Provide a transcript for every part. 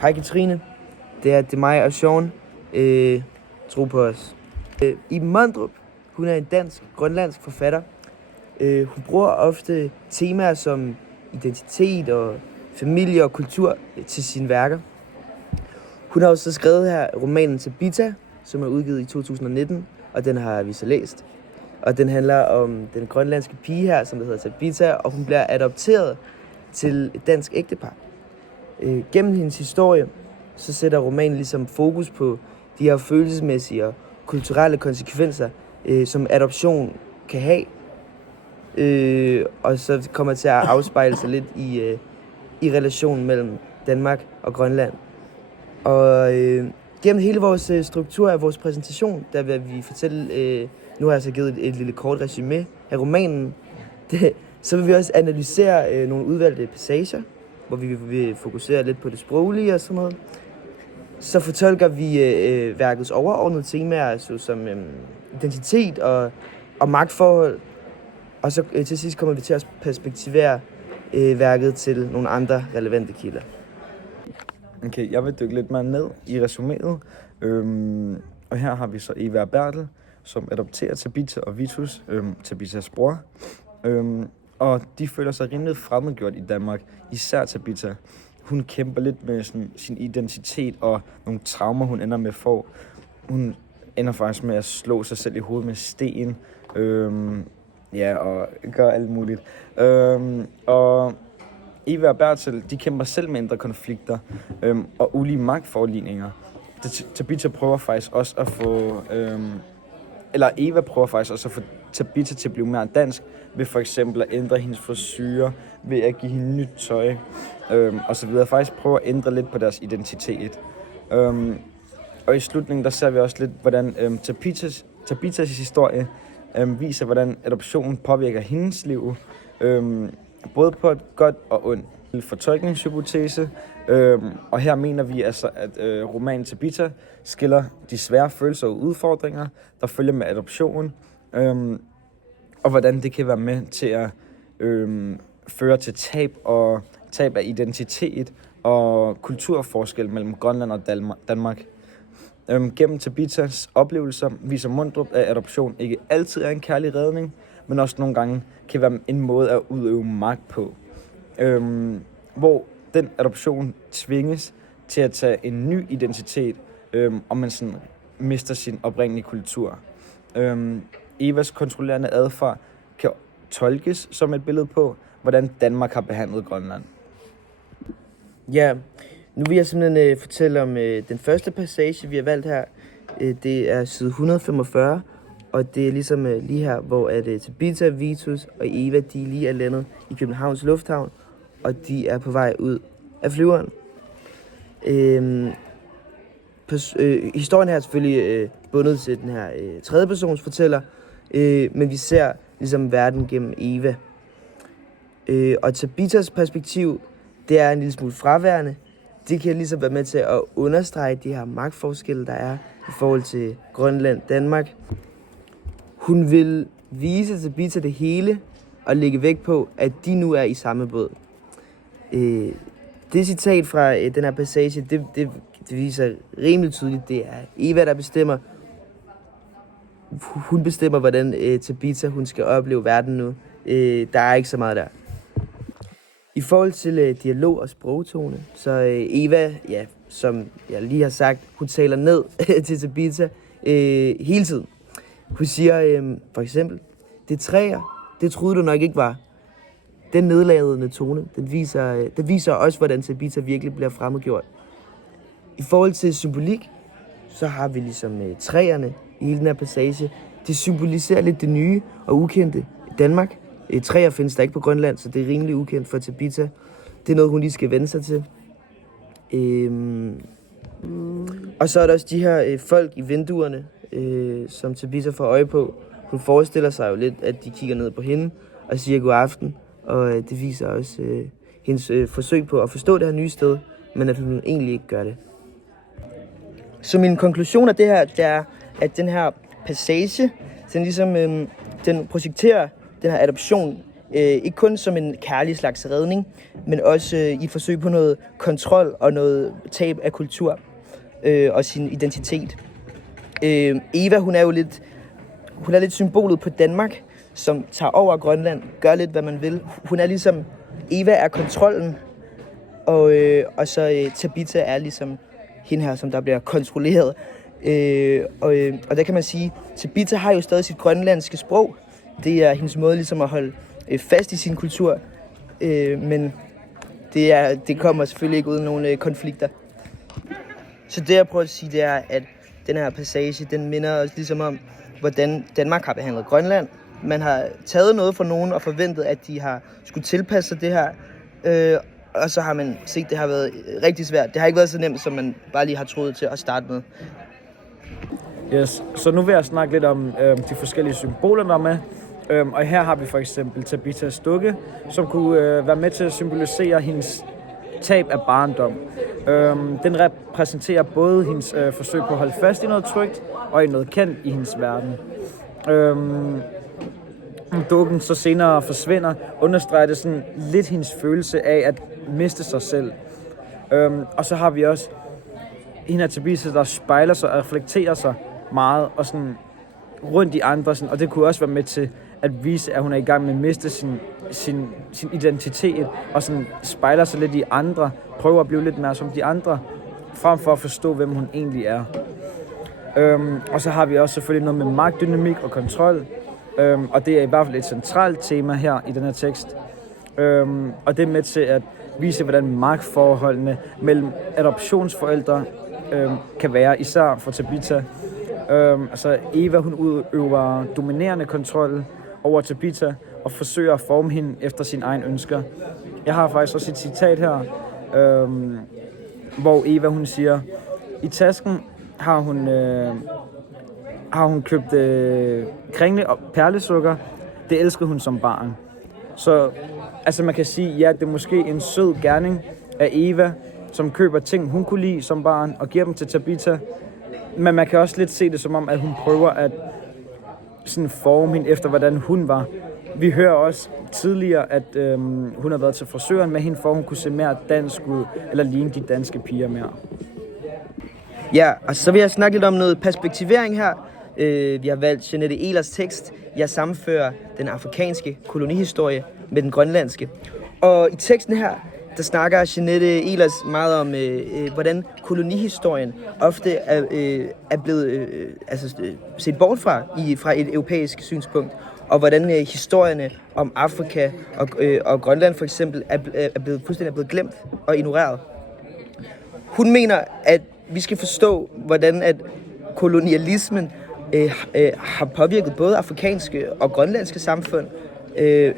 Hej Katrine, det er mig og Sean. Tro på os. Iben Mondrup, hun er en dansk-grønlandsk forfatter. Hun bruger ofte temaer som identitet og familie og kultur til sine værker. Hun har også skrevet her romanen Tabita, som er udgivet i 2019, og den har vi så læst. Og den handler om den grønlandske pige her, som hedder Tabita, og hun bliver adopteret til et dansk ægtepar. Gennem hendes historie, så sætter romanen ligesom fokus på de her følelsesmæssige og kulturelle konsekvenser, som adoption kan have. Og så kommer det til at afspejle sig lidt i relationen mellem Danmark og Grønland. Og gennem hele vores struktur af vores præsentation, der vil vi fortælle, nu har jeg så givet et lille kort resume af romanen, så vil vi også analysere nogle udvalgte passager, hvor vi vil fokusere lidt på det sproglige og sådan noget. Så fortolker vi værkets overordnede temaer, såsom identitet og magtforhold. Og så til sidst kommer vi til at perspektivere værket til nogle andre relevante kilder. Okay, jeg vil dykke lidt mere ned i resuméet. Og her har vi så Eva og Bertel, som adopterer Tabita og Vitus, Tabitas bror. Og de føler sig rimelig fremmedgjort i Danmark, især Tabita. Hun kæmper lidt med sin identitet og nogle traumer, hun ender med at få. Hun ender faktisk med at slå sig selv i hovedet med sten. Og gør alt muligt. Og Eva og Bertel, de kæmper selv med indre konflikter og ulige magtforligninger. Tabita prøver faktisk også at få... Eva prøver faktisk også at få Tabita til at blive mere dansk, ved for eksempel at ændre hendes frisyre, ved at give hende nyt tøj, og så videre. Faktisk prøver at ændre lidt på deres identitet. Og i slutningen, der ser vi også lidt, hvordan Tabitas historie viser, hvordan adoptionen påvirker hendes liv, både på et godt og ondt. En fortolkningshypotese, og her mener vi altså, at romanen Tabita skiller de svære følelser og udfordringer, der følger med adoption, og hvordan det kan være med til at føre til tab af identitet og kulturforskel mellem Grønland og Danmark. Gennem Tabitas oplevelser viser Mondrup, at adoption ikke altid er en kærlig redning, men også nogle gange kan være en måde at udøve magt på. Hvor den adoption tvinges til at tage en ny identitet, og man sådan mister sin oprindelige kultur. Evas kontrollerende adfærd kan tolkes som et billede på, hvordan Danmark har behandlet Grønland. Ja, nu vil jeg simpelthen fortælle om den første passage, vi har valgt her. Det er side 145, og det er ligesom lige her, hvor Tabita, Vitus og Eva, de lige er landet i Københavns Lufthavn, og de er på vej ud af flyveren. Historien her er selvfølgelig bundet til den her tredje persons fortæller, men vi ser ligesom verden gennem Eva. Og Tabitas perspektiv, det er en lille smule fraværende. Det kan ligesom være med til at understrege de her magtforskelle, der er i forhold til Grønland, Danmark. Hun vil vise Tabita det hele og lægge vægt på, at de nu er i samme båd. Det citat fra den her passage, det viser rimelig tydeligt, det er Eva, der bestemmer. Hun bestemmer, hvordan Tabita hun skal opleve verden nu. Der er ikke så meget der. I forhold til dialog og sprogtone, så Eva, ja, som jeg lige har sagt, hun taler ned til Tabita hele tiden. Hun siger for eksempel, det træer, det troede du nok ikke var. Den nedladende tone, den viser også, hvordan Tabita virkelig bliver fremmedgjort. I forhold til symbolik, så har vi ligesom træerne i hele den her passage. Det symboliserer lidt det nye og ukendte i Danmark. Træer findes der ikke på Grønland, så det er rimelig ukendt for Tabita. Det er noget, hun lige skal vende sig til. Og så er der også de her folk i vinduerne, som Tabita får øje på. Hun forestiller sig jo lidt, at de kigger ned på hende og siger god aften. Og det viser også hendes forsøg på at forstå det her nye sted, men at hun egentlig ikke gør det. Så min konklusion af det her, det er, at den her passage, den ligesom den projekterer den her adoption Ikke kun som en kærlig slags redning, men også i forsøg på noget kontrol og noget tab af kultur og sin identitet. Eva, hun er lidt symbolet på Danmark, som tager over Grønland, gør lidt, hvad man vil. Hun er ligesom, Eva er kontrollen, og så Tabitha er ligesom hende her, som der bliver kontrolleret. Og der kan man sige, Tabitha har jo stadig sit grønlandske sprog. Det er hendes måde ligesom at holde fast i sin kultur, men det kommer selvfølgelig ikke uden nogle konflikter. Så det jeg prøver at sige, det er, at den her passage, den minder os ligesom om, hvordan Danmark har behandlet Grønland. Man har taget noget fra nogen og forventet, at de har skulle tilpasse sig det her, og så har man set, at det har været rigtig svært. Det har ikke været så nemt, som man bare lige har troet til at starte med. Yes, så nu vil jeg snakke lidt om de forskellige symboler, der er med. Og her har vi for eksempel Tabithas dukke, som kunne være med til at symbolisere hendes tab af barndom. Den repræsenterer både hendes forsøg på at holde fast i noget trygt og i noget kendt i hendes verden. Dukken så senere forsvinder, understreger det sådan lidt hendes følelse af at miste sig selv. Og så har vi også hende af Tabitha, der spejler sig og reflekterer sig meget og sådan rundt i andre, sådan, og det kunne også være med til at vise, at hun er i gang med at miste sin identitet og sådan spejler sig lidt i andre, prøver at blive lidt mere som de andre, frem for at forstå, hvem hun egentlig er. Og så har vi også selvfølgelig noget med magtdynamik og kontrol, og det er i hvert fald et centralt tema her i den her tekst. Og det er med til at vise, hvordan magtforholdene mellem adoptionsforældre kan være, især for Tabitha. Altså Eva, hun udøver dominerende kontrol over Tabitha og forsøger at forme hende efter sine egne ønsker. Jeg har faktisk også et citat her, hvor Eva, hun siger, i tasken har hun købt kringle og perlesukker. Det elskede hun som barn. Så altså man kan sige, ja, det er måske en sød gerning af Eva, som køber ting, hun kunne lide som barn, og giver dem til Tabitha. Men man kan også lidt se det som om, at hun prøver at sådan forme hende efter, hvordan hun var. Vi hører også tidligere, at hun har været til frisøren med hende, for hun kunne se mere dansk ud, eller ligne de danske piger mere. Ja, og så vil jeg snakke lidt om noget perspektivering her. Vi har valgt Jeanette Ehlers tekst. Jeg sammenfører den afrikanske kolonihistorie med den grønlandske. Og i teksten her, der snakker Jeanette Ehlers meget om, hvordan kolonihistorien ofte er blevet set bort fra et europæisk synspunkt, og hvordan historierne om Afrika og Grønland for eksempel fuldstændig er blevet glemt og ignoreret. Hun mener, at vi skal forstå, hvordan at kolonialismen har påvirket både afrikanske og grønlandske samfund,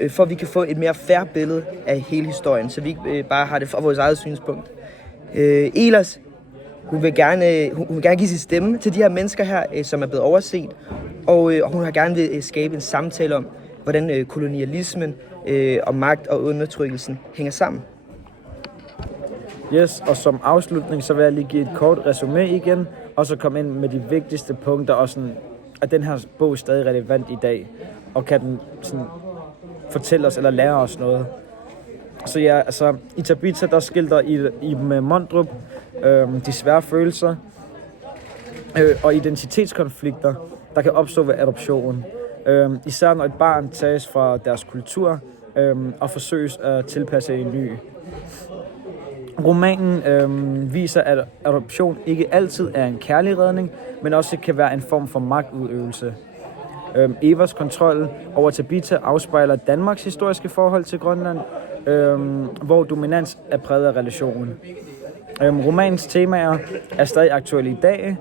for at vi kan få et mere fair billede af hele historien, så vi ikke bare har det fra vores eget synspunkt. Ehlers, hun vil gerne give sin stemme til de her mennesker her, som er blevet overset, og hun har gerne vil skabe en samtale om, hvordan kolonialismen og magt og undertrykkelsen hænger sammen. Yes, og som afslutning, så vil jeg lige give et kort resumé igen, og så komme ind med de vigtigste punkter, og sådan, at den her bog er stadig relevant i dag, og kan den sådan fortælle os eller lære os noget. Så ja, altså, i Tabitha, der skildrer Iben Mondrup de svære følelser og identitetskonflikter, der kan opstå ved adoption. Især når et barn tages fra deres kultur og forsøges at tilpasse en ny. Romanen viser, at adoption ikke altid er en kærlig redning, men også kan være en form for magtudøvelse. Evas kontrol over Tabitha afspejler Danmarks historiske forhold til Grønland, hvor dominans er præget af relationen. Romanens temaer er stadig aktuelle i dag,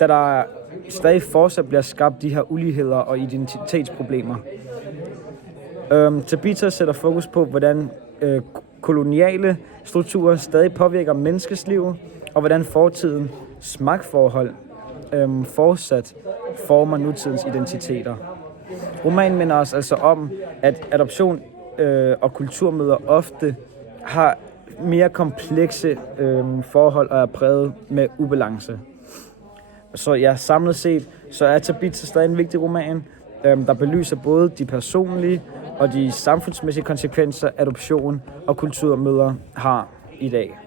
da der stadig fortsat bliver skabt de her uligheder og identitetsproblemer. Tabitha sætter fokus på, hvordan koloniale strukturer stadig påvirker menneskets liv, og hvordan fortidens magtforhold fortsat former nutidens identiteter. Romanen minder os altså om, at adoption og kulturmøder ofte har mere komplekse forhold og er præget med ubalance. Så ja, samlet set, så er Tabitha stadig en vigtig roman, der belyser både de personlige og de samfundsmæssige konsekvenser, adoption og kulturmøder har i dag.